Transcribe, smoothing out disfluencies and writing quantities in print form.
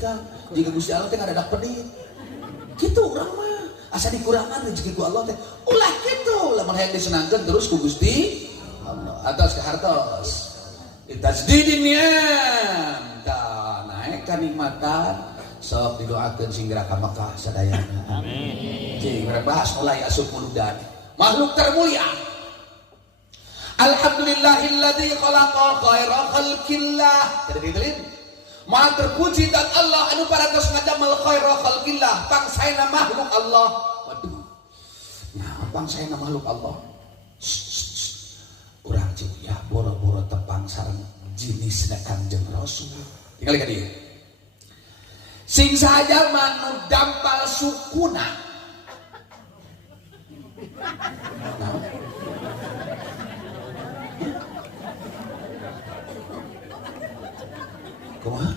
Kang. Jika Gusti Allah teh ngadadak pedit. Kitu urang mah asa dikurangan rezeki ku Allah teh. Ulah kitu, lamun hayang disenangkeun terus ku Gusti Allah. Atas ka hartos. Itajdidin ni'am. Tah naek kanikmatan. Sok didoakeun singgara ka Mekah sadayana. Amin. Cing rek bahas mulai asup muludan. Makhluk termulia. Alhamdulillahilladzi khalaqa khaira khalqillah. Kada ditelin. Maha terpuji dan Allah anu parantos ngadamel khaira khalqillah, pangsaena makhluk Allah. Waduh. Nah, pangsaena makhluk Allah. Urang jeung ya boro-boro tepang sareng jinisna Kangjeng Rasul. Tinggal ka dieu. Sing saja manu dampal sukuna. Nah. Kumaha?